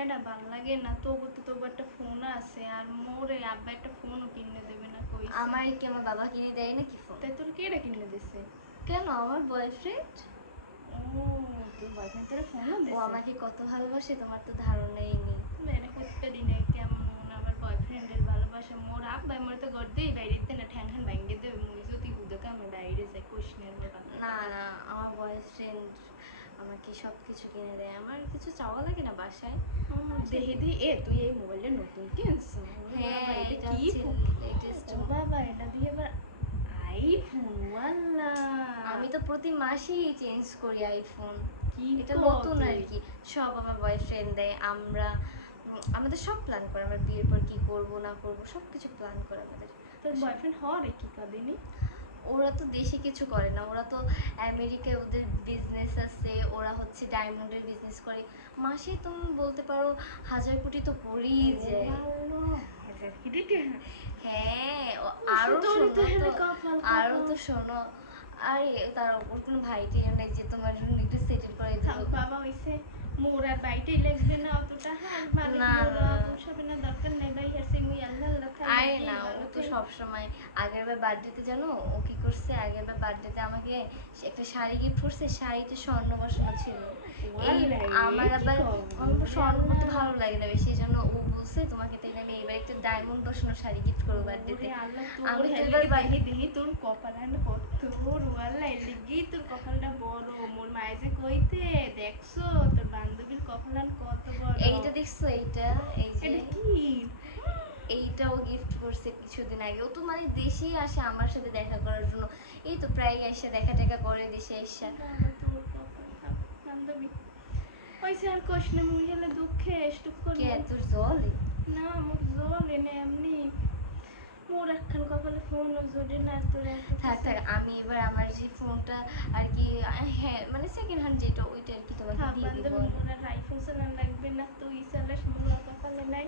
বেটা ভাল লাগে না, তবু তো তবু একটা ফোন আছে, আর মোরে আব্বা একটা ফোনও কিনে দেবে না কইছে। আমার কি আমার বাবা কিনে দেয় নাকি ফোন? তাই তোর কেডা কিনে দিছে? কেন, আমার বয়ফ্রেন্ড। ও, তোর বয়ফ্রেন্ড তোর ফোনও ও দিছে? আমাকে কত ভালোবাসে তোমার তো ধারণাই নেই। মেনে করতে দিনে কেমন আবার বয়ফ্রেন্ডের ভালোবাসা। মোর আব্বা মোর তো গড়তেই বাইরে দিতে না, ঠ্যাং ঠ্যাং ভাঙ্গে দেবে মুই যদি হুদে কামে বাইরে যাই কোশনের মোর বাচ্চা না কথা। না, আমার বয়ফ্রেন্ড আমাকে সব কিছু কিনে দেয়, আমার কিছু চাওয়া লাগে না বাসায়। দেহে দি এ তুই এই মোবাইলটা নতুন কিনছ? বাবা হ্যাঁ, এটা এটা কি হচ্ছে ফোন? লেটেস্ট। ও বাবা এটা দিয়ে আবার আইফোন, ওয়াল্লা। আমি তো প্রতি মাসেই চেঞ্জ করি আইফোন। কি এটা কও নতুন আর তুই? কি। সব আমার বয়ফ্রেন্ড দেয়, আমরা আমাদের সব প্ল্যান করে, আমরা বিয়ের পর কি করব না করব সব কিছু প্ল্যান করে আমাদের। তোর বয়ফ্রেন্ড হরে কি কদিনই? ওরা তো দেশে কিছু করে না, ওরা তো আমেরিকায় ওদের বিজনেস আছে, ওরা হচ্ছে ডায়মন্ডের বিজনেস করে। মাসে তুমি বলতে পারো 1000 কোটি তো করেই যায়। ভালো, হাজার কোটি টাকা। হ্যাঁ, আরো তোরই শোনো তো তো, হেলে কপাল আরো কপাল। তো শোনো। আরে তার ওপর কোনো ভাইটি নেই যে তোমার জন্য একটু সেটেল করে থাক দেবো। বাবা হইছে, মোর আর বাইটাই লাগবে না অতটা। আর মালিক না মোর না পোষাবে না, দরকার নেই ভাই। হাসি মুই আল্লাহ আল্লাহ খাই আরে কি না, ও ভালো তো থাই। সব সময়। আগের বার বার্থডেতে জানো ও কি করছে? আগের বার বার্থডেতে আমাকে একটা শাড়ি গিফট করছে, শাড়িতে স্বর্ণ বসানো ছিল। এই ওয়াল্লাই আমার কি আবার কও আমার ওরে স্বর্ণ পরতে আল্লাহ। ভালো লাগে না বেশি, এই জন্য ও বলছে তোমাকে তাইলে আমি এবার একটা ডায়মন্ড বসানো শাড়ি গিফট করবো বার্থডেতে। ওরে আল্লাহ, তোর আমি তো হেলে এবার দেহি দেহি তোর কপালান কত ওয়াল্লা, এর লিগেই তোর কপালটা বড়। মোর মায়ে যে কইতে দেখছো তোর বান্ধবীর কপালান কত বড়। এইটা দেখছো? এইটা এই যে এটা কি? এইটাও গিফট করছে কিছুদিন আগে। ও তো মানে দেশেই আসে আমার সাথে দেখা করার জন্য, এই তো প্রায় এসে দেখা টেকা করে দেশে এসে। বাবা তোর কপাল থাক, বান্ধবী হইছে আর কোশ না, মুই হেলে দুঃখে এসটুক কে করবো তোর জলে? না। মোর জল এনে এমনি, মোর একখান কপালে ফোন জোরে না, তোর এত থাক কিছু। থাক, আমি এবার আমার যে ফোনটা আর কি, হ্যাঁ মানে সেকেন্ড হ্যান্ড যেটা ওইটা আর কি তোমাকে থাক দিয়ে দিব বান্ধবী, আমি। মোর আর আইফোন চালান লাগবে না, তুই চালাস, মোর কপালে নাই।